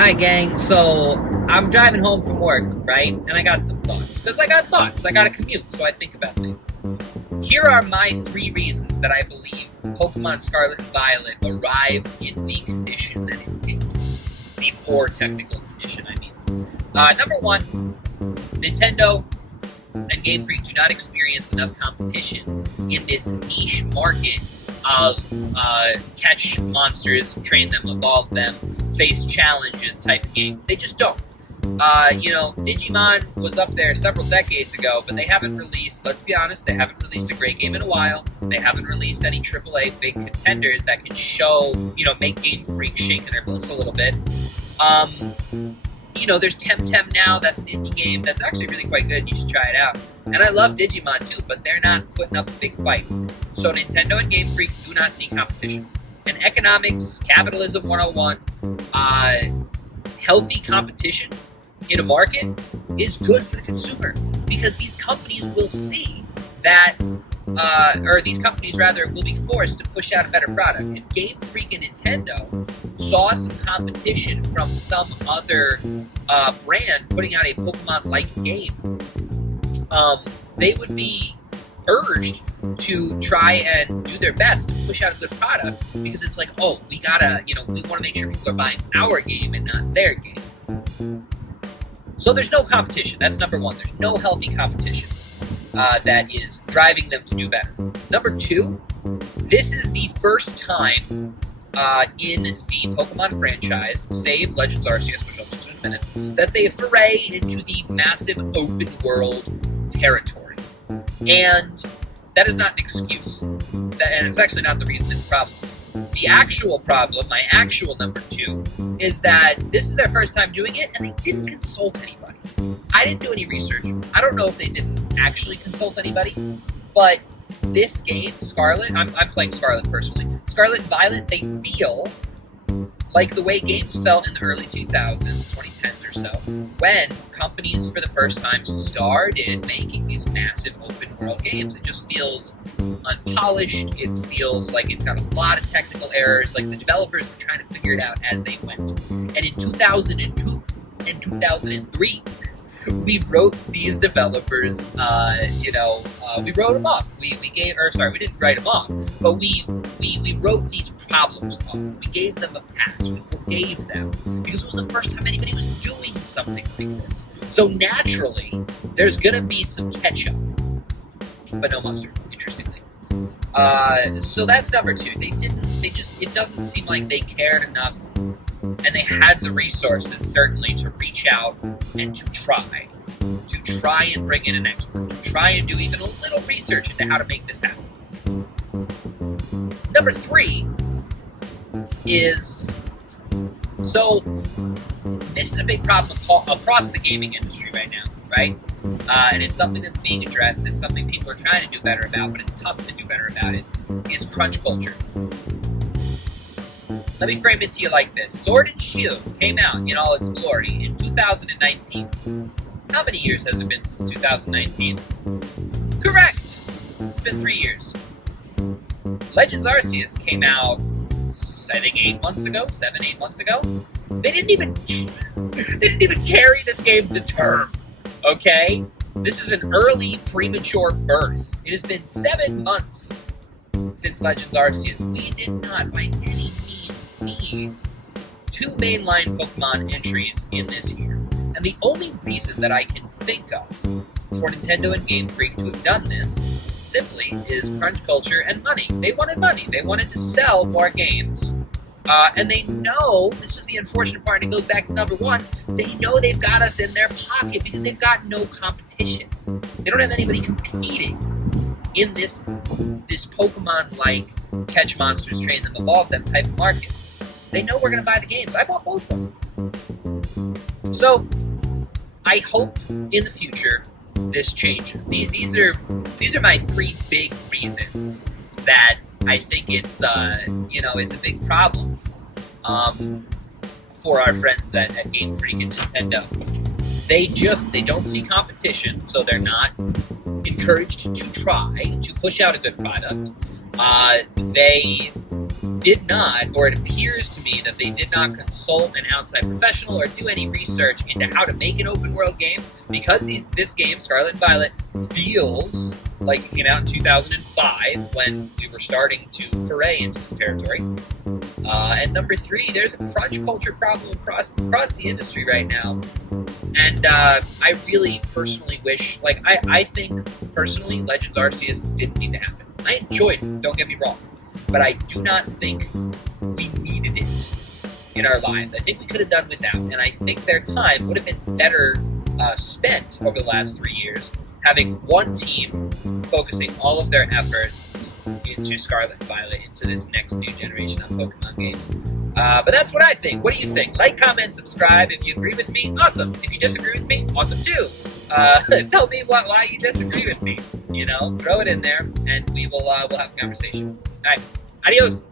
Hi, gang. So I'm driving home from work, right? And I got some thoughts. Because I got thoughts. I got to commute, so I think about things. Here are my 3 reasons that I believe Pokemon Scarlet and Violet arrived in the condition that it did. The poor technical condition, I mean. Number 1, Nintendo and Game Freak do not experience enough competition in this niche market of catch monsters, train them, evolve them, face challenges type of game. They just don't. Digimon was up there several decades ago, but they haven't released, let's be honest, they haven't released a great game in a while. They haven't released any AAA big contenders that can show, make Game Freak shake in their boots a little bit. There's Temtem now, that's an indie game that's actually really quite good, and you should try it out. And I love Digimon too, but they're not putting up a big fight. So Nintendo and Game Freak do not see competition. And economics, capitalism 101, healthy competition in a market is good for the consumer, because these companies will see that, these companies rather will be forced to push out a better product. If Game Freak and Nintendo saw some competition from some other brand putting out a Pokemon-like game, they would be urged to try and do their best to push out a good product, because it's like, oh, we gotta, we want to make sure people are buying our game and not their game. So there's no competition. That's number 1. There's no healthy competition that is driving them to do better. Number 2, this is the first time in the Pokemon franchise, save Legends Arceus, which I'll mention in a minute, that they foray into the massive open world territory. And that is not an excuse. And it's actually not the reason it's a problem. The actual problem, my actual number 2, is that this is their first time doing it, and they didn't consult anybody. I didn't do any research. I don't know if they didn't actually consult anybody, but this game, Scarlet, I'm playing Scarlet personally. Scarlet and Violet, they feel like the way games felt in the early 2000s, 2010s or so, when companies for the first time started making these massive open world games. It just feels unpolished. It feels like it's got a lot of technical errors. Like the developers were trying to figure it out as they went. And in 2002 and 2003, we wrote these developers, we wrote them off. We didn't write them off, but we wrote these problems off. We gave them a pass. We forgave them, because it was the first time anybody was doing something like this. So naturally, there's gonna be some ketchup, but no mustard, interestingly. So that's number 2. It doesn't seem like they cared enough, and they had the resources, certainly, to reach out and to try and bring in an expert, to try and do even a little research into how to make this happen. Number 3 is, so this is a big problem across the gaming industry right now, right? And it's something that's being addressed. It's something people are trying to do better about, but it's tough to do better about it, is crunch culture. Let me frame it to you like this. Sword and Shield came out in all its glory in 2019. How many years has it been since 2019? Correct! It's been 3 years. Legends Arceus came out, I think 8 months ago, 7-8 months ago. They didn't even carry this game to term, okay? This is an early, premature birth. It has been 7 months since Legends Arceus. We did not, by any means, need 2 mainline Pokemon entries in this year. And the only reason that I can think of for Nintendo and Game Freak to have done this simply is crunch culture and money. They wanted money. They wanted to sell more games. And they know, this is the unfortunate part, and it goes back to number 1, they know they've got us in their pocket because they've got no competition. They don't have anybody competing in this Pokemon-like catch monsters, train them, evolve them type of market. They know we're going to buy the games. I bought both of them. So, I hope in the future this changes. These are my 3 big reasons that I think it's it's a big problem for our friends at Game Freak and Nintendo. They don't see competition, so they're not encouraged to try to push out a good product. They did not, or it appears to me that they did not consult an outside professional or do any research into how to make an open world game, because this game, Scarlet and Violet, feels like it came out in 2005 when we were starting to foray into this territory. And number three, there's a crunch culture problem across the industry right now. And I really personally wish, I think personally Legends Arceus didn't need to happen. I enjoyed it, don't get me wrong, but I do not think we needed it in our lives. I think we could have done without, and I think their time would have been better spent over the last 3 years having one team focusing all of their efforts into Scarlet and Violet, into this next new generation of Pokemon games. But that's what I think. What do you think? Like, comment, subscribe. If you agree with me, awesome. If you disagree with me, awesome too. Tell me why you disagree with me. Throw it in there, and we'll have a conversation. All right, adios.